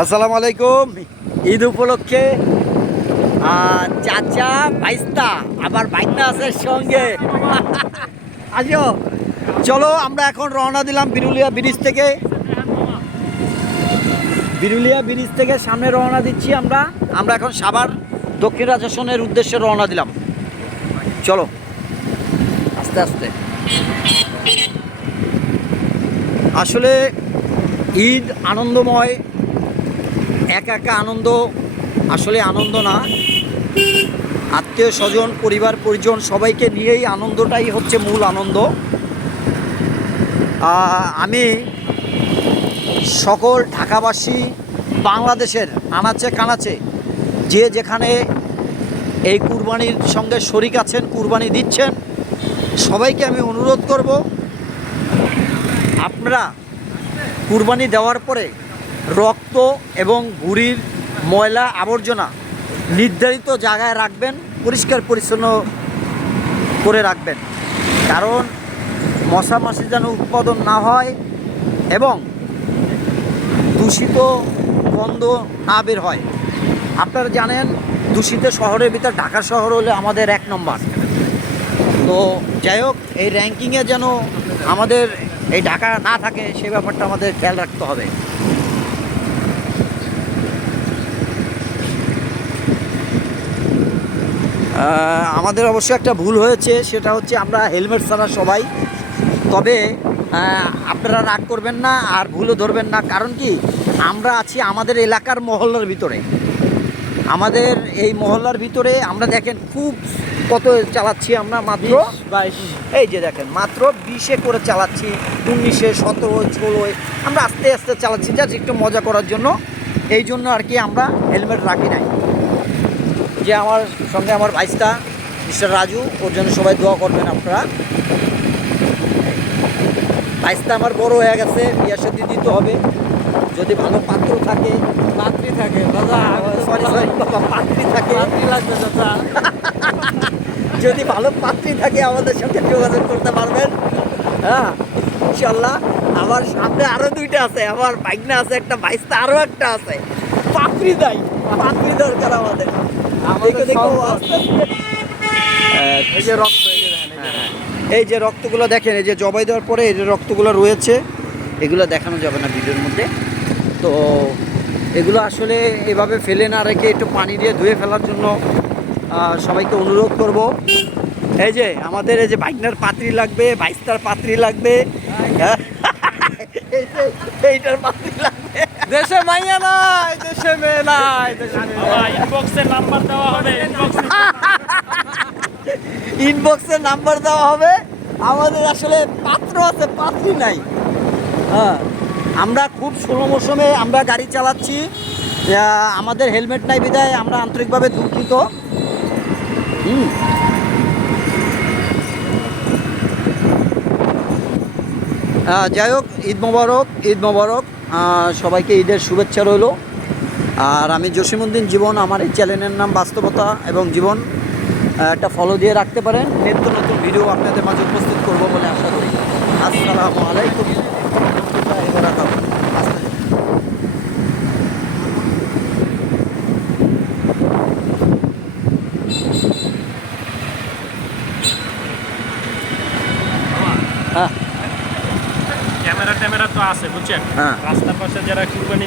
আসসালামু আলাইকুম। ঈদ উপলক্ষে আহ, চাচা বাইস্তা আবার বাইকনা আছে সঙ্গে। আসো চলো আমরা এখন রওনা দিলাম বিরুলিয়া ব্রিজ থেকে। বিরুলিয়া ব্রিজ থেকে সামনে রওনা দিচ্ছি আমরা। আমরা এখন সাভার দক্ষিণ রাজস্বনের উদ্দেশ্যে রওনা দিলাম। চলো। আস্তে আস্তে। আসলে ঈদ আনন্দময় একা একা আনন্দ, আসলে আনন্দ না। আত্মীয় স্বজন, পরিবার, পরিজন সবাইকে নিয়েই আনন্দটাই হচ্ছে মূল আনন্দ। আমি সকল ঢাকাবাসী, বাংলাদেশের আনাচে কানাচে যে যেখানে এই কুরবানির সঙ্গে শরিক আছেন, কুরবানি দিচ্ছেন, সবাইকে আমি অনুরোধ করব, আপনারা কুরবানি দেওয়ার পরে রক্ত এবং ভুঁড়ির ময়লা আবর্জনা নির্ধারিত জায়গায় রাখবেন, পরিষ্কার পরিচ্ছন্ন করে রাখবেন। কারণ মশা মাছি যেন উৎপাদন না হয় এবং দূষিত গন্ধ না বের হয়। আপনারা জানেন, দূষিত শহরের ভিতর ঢাকা শহর হলে আমাদের এক নম্বর। তো যাই হোক, এই র্যাঙ্কিংয়ে যেন আমাদের এই ঢাকা না থাকে, সে ব্যাপারটা আমাদের খেয়াল রাখতে হবে। আমাদের অবশ্য একটা ভুল হয়েছে সেটা হচ্ছে আমরা হেলমেট ছাড়া সবাই তবে আপনারা রাগ করবেন না আর ভুলও ধরবেন না। কারণ কি? আমরা আছি আমাদের এলাকার মহল্লার ভিতরে। আমাদের এই মহল্লার ভিতরে আমরা দেখেন খুব কত চালাচ্ছি আমরা মাত্র বাইশ। এই যে দেখেন মাত্র বিশে করে চালাচ্ছি উনিশে সতেরো ষোলোয় আমরা আস্তে আস্তে চালাচ্ছি জাস্ট একটু মজা করার জন্য। এই জন্য আর কি আমরা হেলমেট রাখি নাই। যে আমার সঙ্গে আমার ভাইসটা মিস্টার রাজু ওর জন্য সবাই দোয়া করবেন আপনারা। ভাইসটা আমার বড় হয়ে গেছে বিয়ের সাথে দিতে হবে। যদি ভালো পাত্র থাকে পাত্রী থাকে দাদা সরি সরি পাত্রী থাকে। পাত্রী লাগবে দাদা। যদি ভালো পাত্রী থাকে আমাদের সাথে যোগাযোগ করতে পারবেন। হ্যাঁ ইনশাল্লাহ আমার সামনে আরও দুইটা আছে আমার বাইকনা আছে একটা বাইসটা আরও একটা আছে। পাত্রী দেয় পাত্রী দরকার আমাদের। এই যে রক্ত এই দেখেন, এই যে এই যে রক্তগুলো দেখেন এই যে জবাই দেওয়ার পরে এই যে রক্তগুলো রয়েছে এগুলো দেখানো যাবে না ভিডিওর মধ্যে। তো এগুলো আসলে এভাবে ফেলে না রেখে একটু পানি দিয়ে ধুয়ে ফেলার জন্য সবাইকে অনুরোধ করব। এই যে আমাদের এই যে বাইকনার পাত্রী লাগবে বাইস্তার পাত্রী লাগবে। হ্যাঁ, এই এইটার পাত্রী লাগবে। দেশে মাইয়া নাই দেশে মেয়ে নাই দেশে। ইনবক্সে নাম্বার দেওয়া হবে ইনবক্সে ইনবক্সে নাম্বার দেওয়া হবে। আমাদের আসলে পাত্র আছে পাত্রী নাই। হ্যাঁ আমরা খুব ষোলো মৌসুমে আমরা গাড়ি চালাচ্ছি। আমাদের হেলমেট নাই বিদায় আমরা আন্তরিকভাবে দুঃখিত। হুম। যাই হোক ঈদ মোবারক ঈদ মোবারক। সবাইকে ঈদের শুভেচ্ছা রইল। আর আমি জসিমুদ্দিন জীবন আমার এই চ্যানেলের নাম বাস্তবতা এবং জীবন একটা ফলো দিয়ে রাখতে পারেন। নিত্য নতুন ভিডিও আপনাদের মাঝে উপস্থিত করব বলে আশা করি। আসসালামু আলাইকুম। হ্যাঁ ক্যামেরা ট্যামেরা তো আছে বুঝছেন হ্যাঁ। রাস্তার পাশে যারা কুরবানি